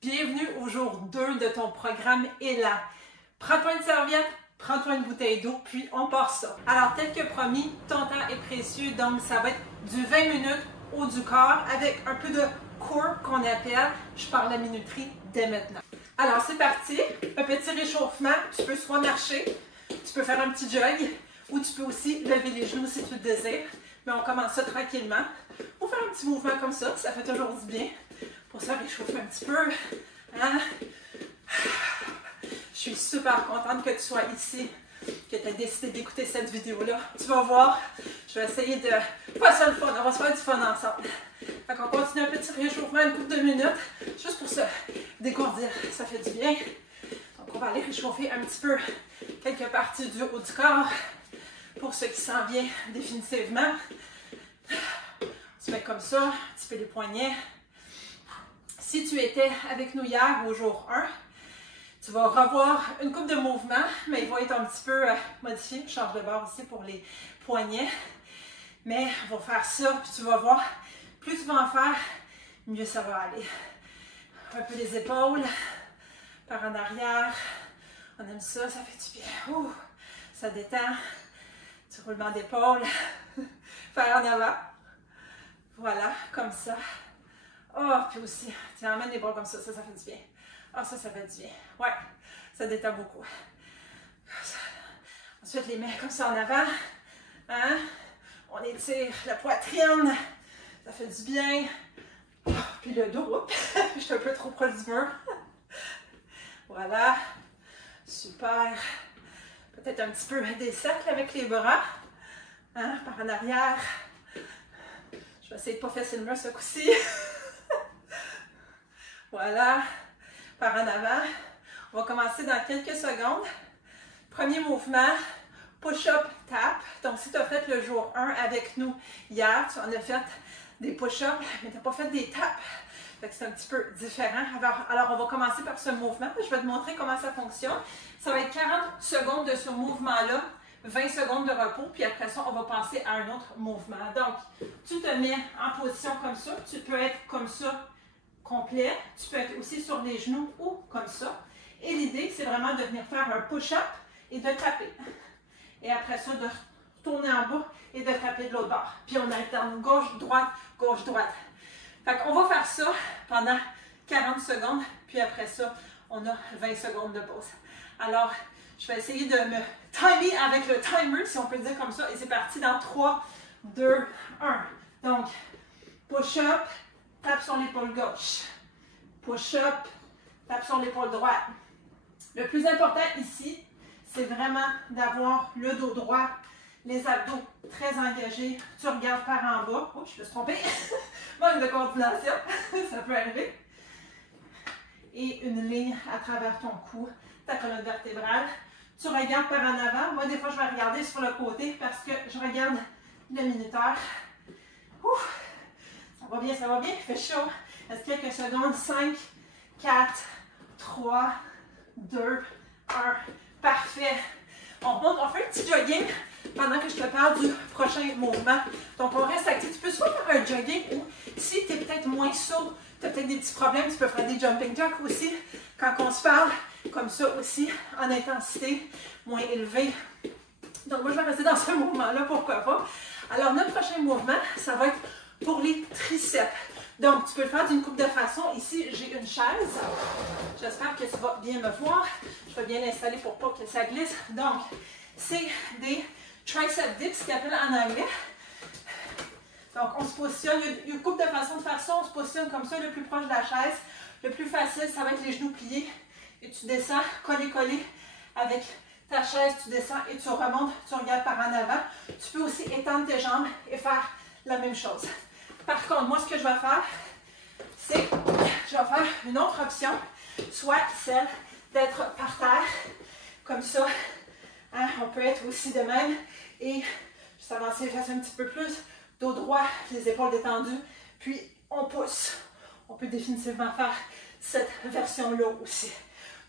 Bienvenue au jour 2 de ton programme Élan. Prends-toi une serviette, prends-toi une bouteille d'eau, puis on part ça. Alors, tel que promis, ton temps est précieux, donc ça va être du 20 minutes haut du corps avec un peu de core qu'on appelle. Je parle la minuterie dès maintenant. Alors, c'est parti. Un petit réchauffement. Tu peux soit marcher, tu peux faire un petit jog, ou tu peux aussi lever les genoux si tu le désires. Mais on commence ça tranquillement. On fait un petit mouvement comme ça fait toujours du bien. Pour ça, réchauffer un petit peu. Hein? Je suis super contente que tu sois ici, que tu aies décidé d'écouter cette vidéo-là. Tu vas voir, je vais essayer de faire ça le fun. On va se faire du fun ensemble. Fait qu'on continue un petit réchauffement, une couple de minutes, juste pour se dégourdir. Ça fait du bien. Donc, on va aller réchauffer un petit peu quelques parties du haut du corps pour ce qui s'en vient définitivement. Tu mets comme ça, un petit peu les poignets. Si tu étais avec nous hier au jour 1, tu vas revoir une couple de mouvements, mais il va être un petit peu modifié. Je change de bord ici pour les poignets. Mais on va faire ça, puis tu vas voir, plus tu vas en faire, mieux ça va aller. Un peu les épaules, par en arrière. On aime ça, ça fait du bien. Ouh, ça détend. Petit roulement d'épaule. Faire en avant. Voilà, comme ça. Oh, puis aussi, tu emmènes les bras comme ça, ça fait du bien. Ah, ça fait du bien. Ouais, ça détend beaucoup. Ensuite, les mains comme ça en avant. Hein? On étire la poitrine. Ça fait du bien. Oh, puis le dos, je suis un peu trop proche du mur. Voilà. Super. Peut-être un petit peu des cercles avec les bras. Hein? Par en arrière. Je vais essayer de ne pas fesser le mur ce coup-ci. Voilà, par en avant. On va commencer dans quelques secondes. Premier mouvement, push-up, tap. Donc, si tu as fait le jour 1 avec nous hier, tu en as fait des push-ups, mais tu n'as pas fait des taps. Donc, c'est un petit peu différent. Alors, on va commencer par ce mouvement. Je vais te montrer comment ça fonctionne. Ça va être 40 secondes de ce mouvement-là, 20 secondes de repos, puis après ça, on va passer à un autre mouvement. Donc, tu te mets en position comme ça. Tu peux être comme ça, complet. Tu peux être aussi sur les genoux ou comme ça. Et l'idée, c'est vraiment de venir faire un push-up et de taper. Et après ça, de retourner en bas et de taper de l'autre bord. Puis on alterne gauche-droite, gauche-droite. Fait qu'on va faire ça pendant 40 secondes. Puis après ça, on a 20 secondes de pause. Alors, je vais essayer de me timer avec le timer, si on peut le dire comme ça. Et c'est parti dans 3, 2, 1. Donc, push-up. Tape sur l'épaule gauche. Push-up. Tape sur l'épaule droite. Le plus important ici, c'est vraiment d'avoir le dos droit, les abdos très engagés. Tu regardes par en bas. Oh, je me suis trompée. Manque de coordination. Ça peut arriver. Et une ligne à travers ton cou, ta colonne vertébrale. Tu regardes par en avant. Moi, des fois, je vais regarder sur le côté parce que je regarde le minuteur. Ouf. Ça va bien, ça va bien. Il fait chaud. Il reste quelques secondes. 5, 4, 3, 2, 1. Parfait. On fait un petit jogging pendant que je te parle du prochain mouvement. Donc, on reste actif. Tu peux soit faire un jogging ou si tu es peut-être moins sourd, tu as peut-être des petits problèmes, tu peux faire des jumping jacks aussi. Quand on se parle, comme ça aussi, en intensité moins élevée. Donc, moi, je vais rester dans ce mouvement-là, pourquoi pas. Alors, notre prochain mouvement, ça va être pour les triceps. Donc, tu peux le faire d'une couple de façons. Ici, j'ai une chaise. J'espère que tu vas bien me voir. Je vais bien l'installer pour pas que ça glisse. Donc, c'est des tricep dips qu'ils appellent en anglais. Donc, on se positionne. Il y a une couple de façons de faire ça. On se positionne comme ça, le plus proche de la chaise. Le plus facile, ça va être les genoux pliés. Et tu descends, collé avec ta chaise. Tu descends et tu remontes. Tu regardes par en avant. Tu peux aussi étendre tes jambes et faire la même chose. Par contre, moi, ce que je vais faire, c'est je vais faire une autre option, soit celle d'être par terre, comme ça. Hein, on peut être aussi de même et juste avancer les fesses un petit peu plus, dos droit, les épaules détendues, puis on pousse. On peut définitivement faire cette version-là aussi.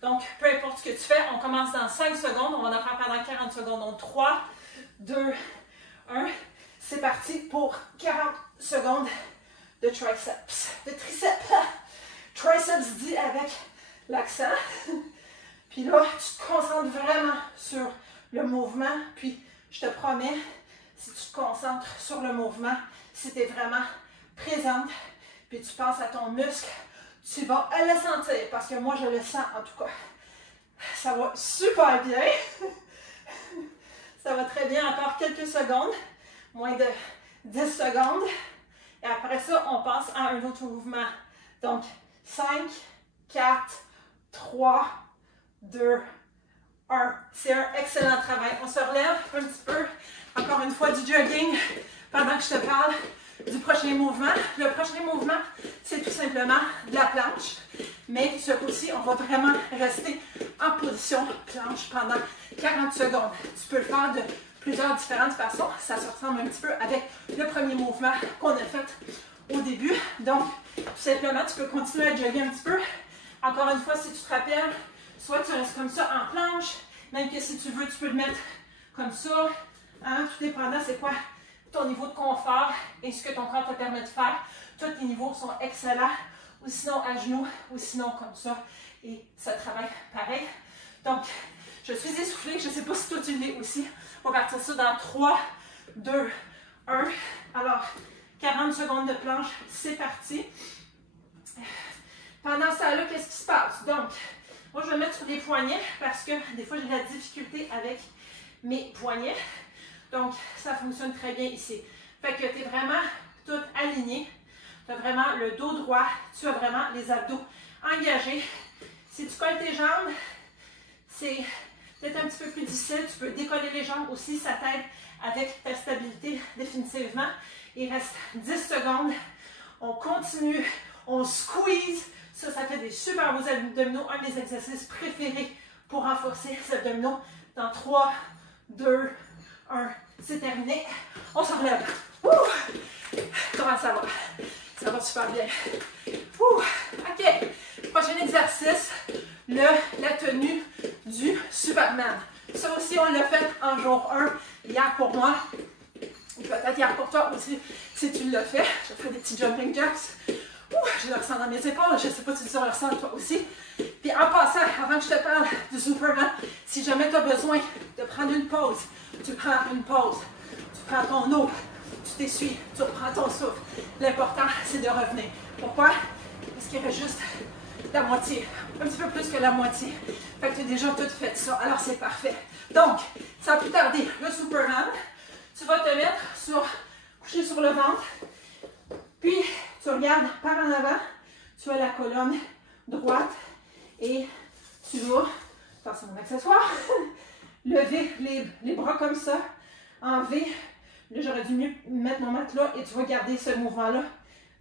Donc, peu importe ce que tu fais, on commence dans 5 secondes, on va en faire pendant 40 secondes. Donc, 3, 2, 1. C'est parti pour 40 secondes de triceps, de triceps. triceps dit avec l'accent. Puis là, tu te concentres vraiment sur le mouvement. Puis, je te promets, si tu te concentres sur le mouvement, si tu es vraiment présente, puis tu penses à ton muscle, tu vas le sentir. Parce que moi, je le sens en tout cas. Ça va super bien. Ça va très bien. Encore quelques secondes. Moins de 10 secondes. Et après ça, on passe à un autre mouvement. Donc, 5, 4, 3, 2, 1. C'est un excellent travail. On se relève un petit peu. Encore une fois, du jogging pendant que je te parle du prochain mouvement. Le prochain mouvement, c'est tout simplement de la planche. Mais ce coup-ci, on va vraiment rester en position planche pendant 40 secondes. Tu peux le faire de plusieurs différentes façons. Ça se ressemble un petit peu avec le premier mouvement qu'on a fait au début. Donc, tout simplement, tu peux continuer à jogger un petit peu. Encore une fois, si tu te rappelles, soit tu restes comme ça en planche, même que si tu veux, tu peux le mettre comme ça. Hein, tout dépendant, c'est quoi ton niveau de confort et ce que ton corps te permet de faire. Tous les niveaux sont excellents. Ou sinon à genoux, ou sinon comme ça. Et ça travaille pareil. Donc, je suis essoufflée. Je ne sais pas si toi tu l'es aussi. On va partir ça dans 3, 2, 1. Alors, 40 secondes de planche, c'est parti. Pendant ce temps-là, qu'est-ce qui se passe? Donc, moi, je vais mettre sur les poignets parce que des fois, j'ai de la difficulté avec mes poignets. Donc, ça fonctionne très bien ici. Fait que tu es vraiment tout aligné. Tu as vraiment le dos droit. Tu as vraiment les abdos engagés. Si tu colles tes jambes, c'est peut-être un petit peu plus difficile. Tu peux décoller les jambes aussi. Ça t'aide avec ta stabilité définitivement. Il reste 10 secondes. On continue. On squeeze. Ça fait des super beaux abdominaux. Un des exercices préférés pour renforcer ces abdominaux. Dans 3, 2, 1. C'est terminé. On se relève. Ouh! Comment ça va? Ça va super bien. Ouh! OK. Prochain exercice, la tenue du Superman. Ça aussi, on l'a fait en jour 1 hier pour moi. Peut-être hier pour toi aussi, si tu l'as fait. Je fais des petits jumping jacks. Ouh, je le ressens dans mes épaules. Je ne sais pas si tu le ressens toi aussi. Puis en passant, avant que je te parle du Superman, si jamais tu as besoin de prendre une pause, tu prends une pause. Tu prends ton eau, tu t'essuies, tu reprends ton souffle. L'important, c'est de revenir. Pourquoi? Parce qu'il reste juste la moitié. Un petit peu plus que la moitié. Fait que tu as déjà tout fait ça. Alors, c'est parfait. Donc, sans plus tarder, le Superman. Tu vas te mettre couché sur le ventre. Puis, tu regardes par en avant. Tu as la colonne droite. Et tu vas, attention mon accessoire, lever les bras comme ça, en V. Là, j'aurais dû mieux mettre mon matelas et tu vas garder ce mouvement-là.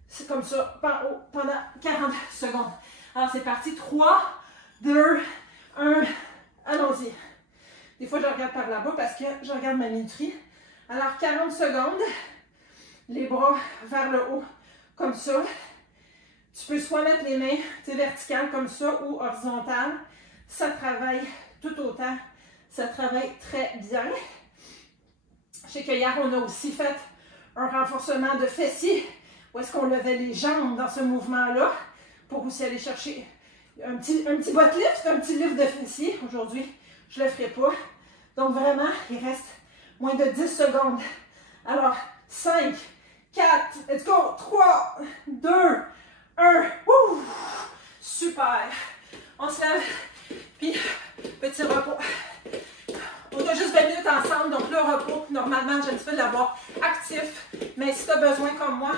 C'est comme ça pendant 40 secondes. Alors, c'est parti. 3, 2, 1. Allons-y. Des fois, je regarde par là-bas parce que je regarde ma minuterie. Alors, 40 secondes. Les bras vers le haut, comme ça. Tu peux soit mettre les mains verticales comme ça ou horizontales. Ça travaille tout autant. Ça travaille très bien. Je sais qu'hier, on a aussi fait un renforcement de fessiers où est-ce qu'on levait les jambes dans ce mouvement-là pour aussi aller chercher un petit butt lift, un petit lift de fessiers. Aujourd'hui, je ne le ferai pas. Donc vraiment, il reste moins de 10 secondes. Alors, 5, 4, let's go, 3, 2, 1. Wouh! Super! On se lève, puis petit repos. On a juste 20 minutes ensemble, donc le repos, normalement, j'ai un petit peu de l'avoir actif. Mais si tu as besoin, comme moi,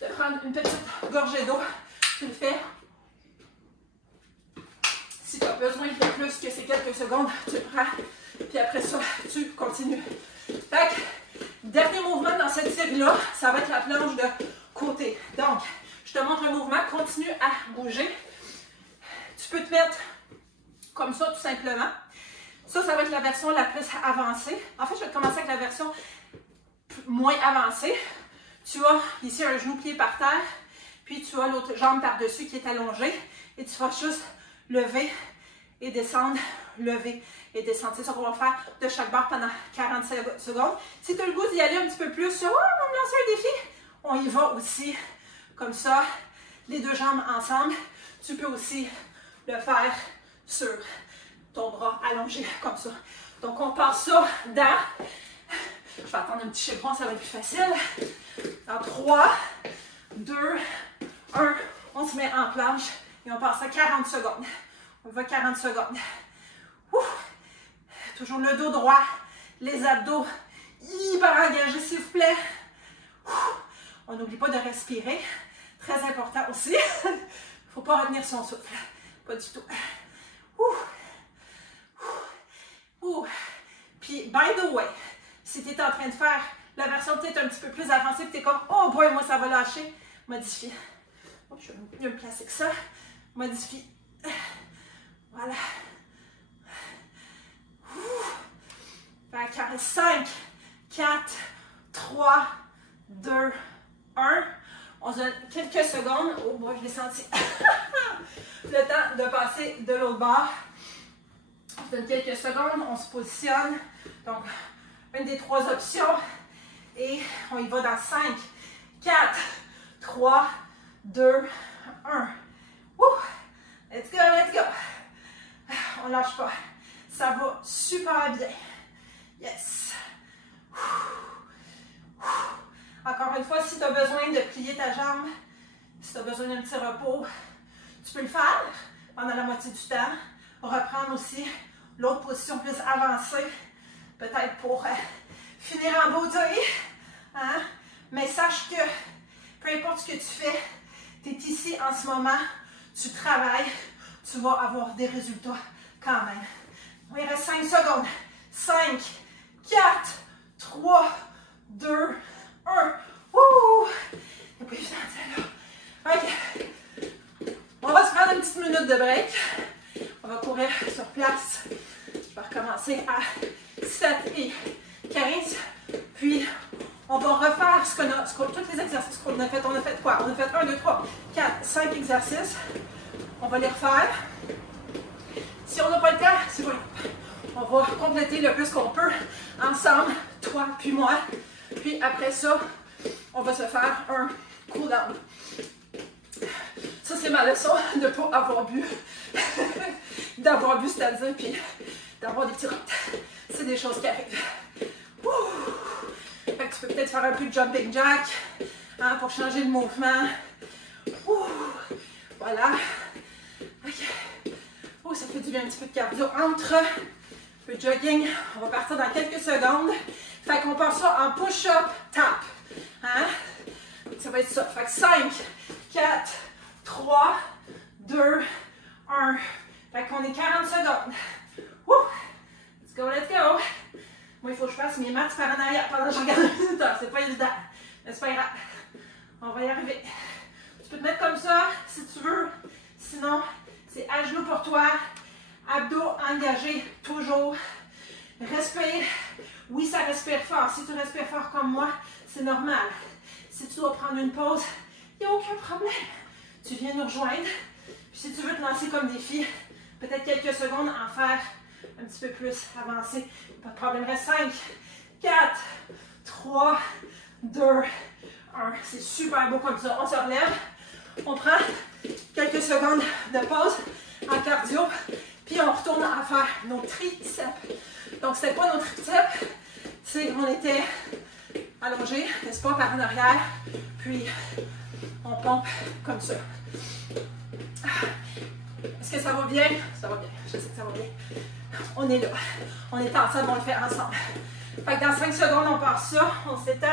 de prendre une petite gorgée d'eau, tu le fais. Si tu as besoin de plus que ces quelques secondes, tu le prends. Puis après ça, tu continues. Fait que, dernier mouvement dans cette série-là, ça va être la planche de côté. Donc, je te montre le mouvement, continue à bouger. Tu peux te mettre comme ça, tout simplement. Ça va être la version la plus avancée. En fait, je vais commencer avec la version moins avancée. Tu as ici un genou pied par terre, puis tu as l'autre jambe par-dessus qui est allongée. Et tu vas juste lever et descendre, lever et descendre. C'est ça qu'on va faire de chaque barre pendant 40 secondes. Si tu as le goût d'y aller un petit peu plus, on va me lancer un défi. On y va aussi, comme ça, les deux jambes ensemble. Tu peux aussi le faire sur ton bras allongé comme ça. Donc on part ça dans, je vais attendre un petit chevron, ça va être plus facile. Dans 3, 2, 1, on se met en planche et on passe à 40 secondes. On va 40 secondes. Ouf. Toujours le dos droit, les abdos hyper engagés s'il vous plaît. Ouf. On n'oublie pas de respirer, très important aussi. Il ne faut pas retenir son souffle, pas du tout. Ouf. Ouf. Puis, by the way, si tu es en train de faire la version peut-être un petit peu plus avancée, puis tu es comme, oh boy, moi ça va lâcher, modifie. Oh, je vais mieux me placer que ça. Modifie. Voilà. Fait 5, 4, 3, 2, 1. On se donne quelques secondes. Oh boy, je l'ai senti. Le temps de passer de l'autre bord. On se donne quelques secondes. On se positionne. Donc, une des 3 options. Et on y va dans 5, 4, 3, 2, 1. Woo! Let's go, let's go. On lâche pas. Ça va super bien. Yes. Encore une fois, si tu as besoin de plier ta jambe, si tu as besoin d'un petit repos, tu peux le faire pendant la moitié du temps. Reprendre aussi l'autre position plus avancée, peut-être pour finir en beauté. Hein? Mais sache que peu importe ce que tu fais, tu es ici en ce moment, tu travailles, tu vas avoir des résultats quand même. Il reste 5 secondes. 5, 4, 3, 2, 1. Wouh! C'est pas évident, celle-là. OK. On va se prendre une petite minute de break. On va courir sur place. Je vais recommencer à 7 et 15. Puis, on va refaire tous les exercices qu'on a fait. On a fait quoi? On a fait 1, 2, 3, 4, 5 exercices. On va les refaire. Si on n'a pas le temps, c'est pas grave. On va compléter le plus qu'on peut ensemble, toi puis moi. Puis après ça, on va se faire un cool down. Ça, c'est ma leçon de ne pas avoir bu. D'avoir bu, c'est-à-dire, puis d'avoir des petits rotes. C'est des choses qui arrivent. Fait que tu peux peut-être faire un peu de jumping jack hein, pour changer le mouvement. Voilà. OK. Oh, ça fait du bien un petit peu de cardio entre. Un peu de jogging. On va partir dans quelques secondes. Fait qu'on part ça en push-up, tap. Hein? Ça va être ça. Fait que 5, 4, 3, 2, 1. Fait qu'on est 40 secondes. Woo! Let's go, let's go. Moi, il faut que je fasse mes maths par en arrière pendant que je regarde le minuteur. C'est pas évident. Mais c'est pas grave. On va y arriver. Tu peux te mettre comme ça si tu veux. Sinon, c'est à genoux pour toi. Abdos engagés toujours. Respire. Oui, ça respire fort. Si tu respires fort comme moi, c'est normal. Si tu dois prendre une pause, il n'y a aucun problème. Tu viens nous rejoindre. Puis si tu veux te lancer comme défi, peut-être quelques secondes, en faire un petit peu plus avancé. Pas de problème. Reste 5, 4, 3, 2, 1. C'est super beau comme ça. On se relève. On prend quelques secondes de pause en cardio. Puis on retourne à faire nos triceps. Donc, c'était pas nos triceps. C'est on était allongé, n'est-ce pas, par en arrière. Puis, on pompe comme ça. Est-ce que ça va bien? Ça va bien. Je sais que ça va bien. On est là. On est ensemble, on le fait ensemble. Fait que dans 5 secondes, on part ça. On s'étend.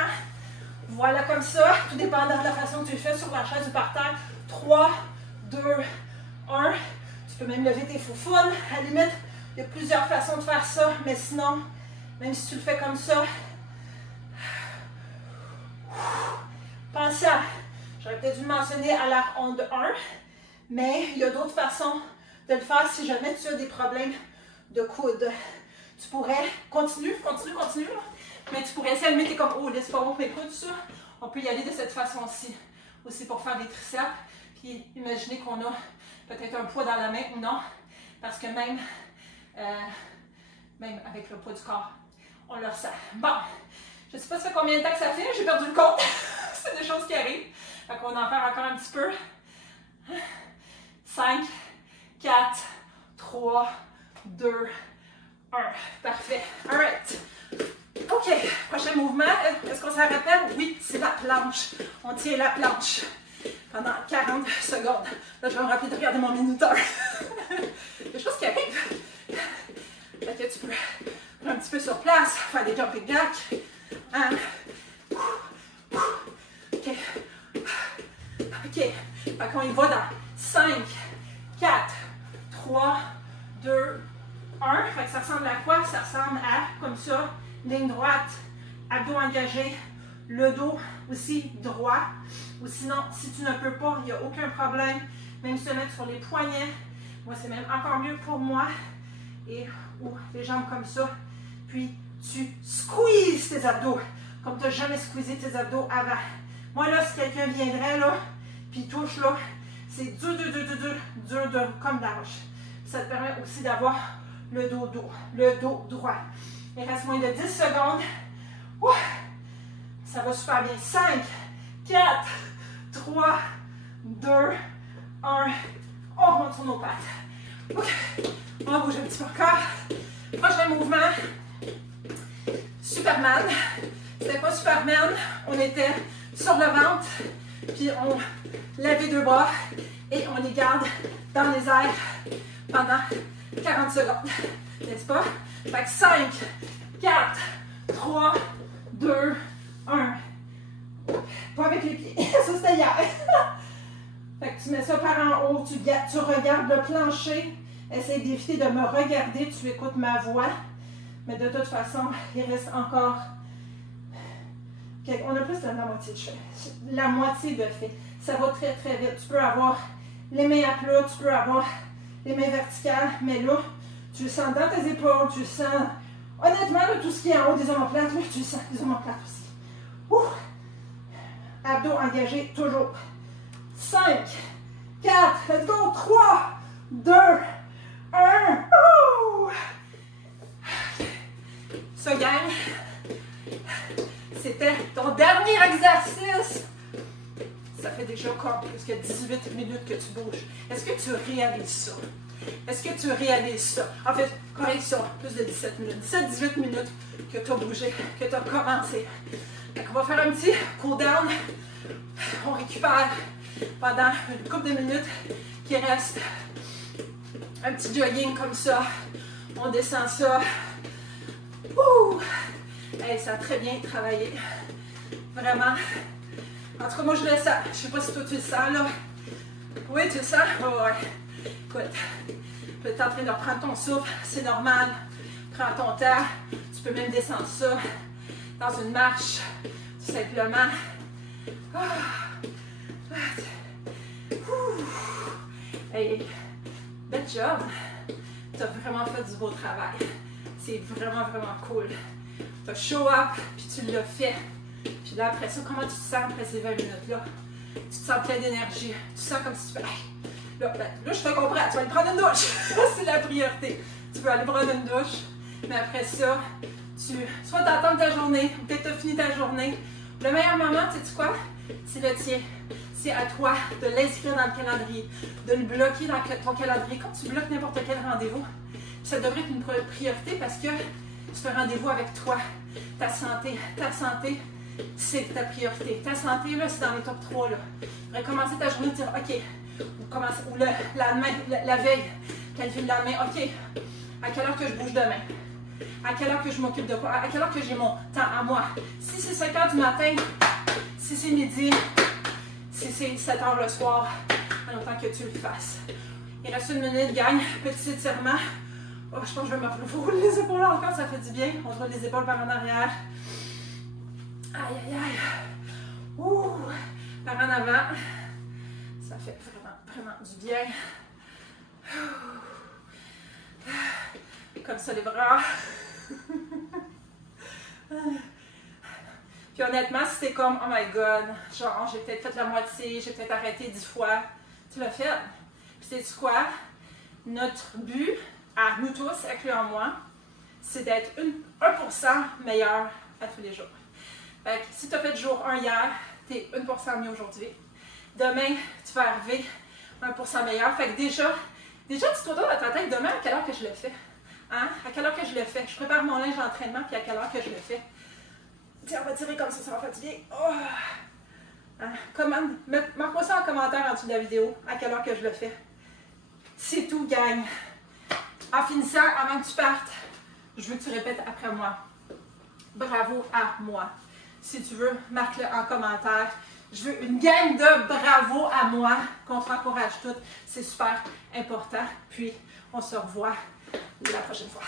Voilà comme ça. Tout dépendant de la façon que tu le fais sur la chaise ou par terre. 3, 2, 1. Tu peux même lever tes foufounes. À la limite, il y a plusieurs façons de faire ça. Mais sinon, même si tu le fais comme ça, pensez à, j'aurais peut-être dû mentionner à la ronde 1, mais il y a d'autres façons de le faire si jamais tu as des problèmes de coude. Tu pourrais continuer, mais tu pourrais essayer de mettre comme, oh, laisse pas mon mes coudes, ça. On peut y aller de cette façon-ci, aussi pour faire des triceps. Puis imaginez qu'on a peut-être un poids dans la main ou non, parce que même avec le poids du corps, on le ressent. Bon, je ne sais pas ça fait combien de temps que ça fait, j'ai perdu le compte. C'est des choses qui arrivent. Fait qu'on en fait encore un petit peu. 5, 4, 3, 2, 1. Parfait. All right. OK. Prochain mouvement. Est-ce qu'on s'en rappelle? Oui, c'est la planche. On tient la planche pendant 40 secondes. Là, je vais me rappeler de regarder mon minuteur. Il y a des choses qui arrivent. Fait que tu peux prendre un petit peu sur place, faire des jumping jacks. OK. OK. Fait qu'on y va dans 5, 4, 3, 2, 1. Fait que ça ressemble à quoi? Ça ressemble à, comme ça, ligne droite, abdos engagés, le dos aussi droit. Ou sinon, si tu ne peux pas, il n'y a aucun problème. Même se mettre sur les poignets. Moi, c'est même encore mieux pour moi. Et ou les jambes comme ça. Puis, tu squeezes tes abdos. Comme tu n'as jamais squeezé tes abdos avant. Moi, là, si quelqu'un viendrait, là, puis touche, là, c'est dur, comme de la roche. Ça te permet aussi d'avoir le dos droit. Il reste moins de 10 secondes. Ouh, ça va super bien. 5, 4, 3, 2, 1. On remonte sur nos pattes. OK. On va bouger un petit peu encore. Prochain mouvement. Superman. C'était pas Superman. On était sur le ventre. Puis on lève les deux bras. Et on les garde dans les airs pendant 40 secondes. N'est-ce pas? Fait que 5, 4, 3, 2, 1. Pas avec les pieds. Ça, c'était hier. Fait que tu mets ça par en haut. Tu regardes le plancher. Essaye d'éviter de me regarder. Tu écoutes ma voix. Mais de toute façon, il reste encore... On a plus de la moitié de fait. La moitié de fait. Ça va très, très vite. Tu peux avoir les mains à plat. Tu peux avoir les mains verticales. Mais là, tu le sens dans tes épaules. Tu le sens... Honnêtement, là, tout ce qui est en haut des omoplates, là, tu le sens. Les omoplates aussi. Ouh. Abdos engagés, toujours. 5, 4, let's go. 3, 2, 1. Ouh. Ça, gang, c'était ton dernier exercice. Ça fait déjà comme plus que 18 minutes que tu bouges. Est-ce que tu réalises ça? Est-ce que tu réalises ça? En fait, correction, plus de 17 minutes. 17-18 minutes que tu as bougé, que tu as commencé. Donc, on va faire un petit cool down. On récupère pendant une couple de minutes qui reste. Un petit jogging comme ça. On descend ça. Ouh! Hey, ça a très bien travaillé. Vraiment. En tout cas, moi, je le sens. Je ne sais pas si toi, tu le sens, là. Oui, tu le sens? Oh, ouais. Écoute, tu es en train de reprendre ton souffle. C'est normal. Prends ton temps. Tu peux même descendre ça dans une marche. Tout simplement. Hey, bel job. Tu as vraiment fait du beau travail. C'est vraiment, vraiment cool. Tu as show up, puis tu l'as fait. Puis là, après ça, comment tu te sens après ces 20 minutes-là? Tu te sens plein d'énergie. Tu te sens comme si tu fais... Là, je te comprends. Tu vas aller prendre une douche. C'est la priorité. Tu peux aller prendre une douche. Mais après ça, soit tu attends ta journée, ou peut-être tu as fini ta journée. Le meilleur moment, tu sais quoi? C'est le tien. C'est à toi de l'inscrire dans le calendrier, de le bloquer dans ton calendrier. Quand tu bloques n'importe quel rendez-vous, ça devrait être une priorité parce que c'est un rendez-vous avec toi. Ta santé, c'est ta priorité. Ta santé, là, c'est dans les top 3. Là. Tu devrais commencer ta journée et dire, OK, ou le lendemain, la veille, qualifier le lendemain, OK, à quelle heure que je bouge demain? À quelle heure que je m'occupe de quoi? À quelle heure que j'ai mon temps à moi? Si c'est 5 heures du matin, si c'est midi, si c'est 7 heures le soir, en autant que tu le fasses. Il reste une minute, gagne, petit étirement. Oh, je pense que je vais me rouler les épaules encore, ça fait du bien. On roule les épaules par en arrière. Aïe, aïe, aïe. Ouh, par en avant. Ça fait vraiment, vraiment du bien. Comme ça, les bras. Puis honnêtement, si t'es comme, oh my god, genre, j'ai peut-être fait la moitié, j'ai peut-être arrêté 10 fois, tu l'as fait. Puis sais-tu quoi? Notre but, à nous tous, incluant moi, c'est d'être 1% meilleur à tous les jours. Fait que si tu as fait jour 1 hier, tu es 1% mieux aujourd'hui. Demain, tu vas arriver 1% meilleur. Fait que déjà, tu te retournes dans ta tête demain à quelle heure que je le fais. Hein? À quelle heure que je le fais? Je prépare mon linge d'entraînement, puis à quelle heure que je le fais? Tiens, on va tirer comme ça va fatiguer. Oh! Hein? Marque-moi ça en commentaire en dessous de la vidéo, à quelle heure que je le fais. C'est tout, gang. En finissant, avant que tu partes, je veux que tu répètes après moi. Bravo à moi. Si tu veux, marque-le en commentaire. Je veux une gang de bravo à moi, qu'on s'encourage toutes. C'est super important. Puis, on se revoit la prochaine fois.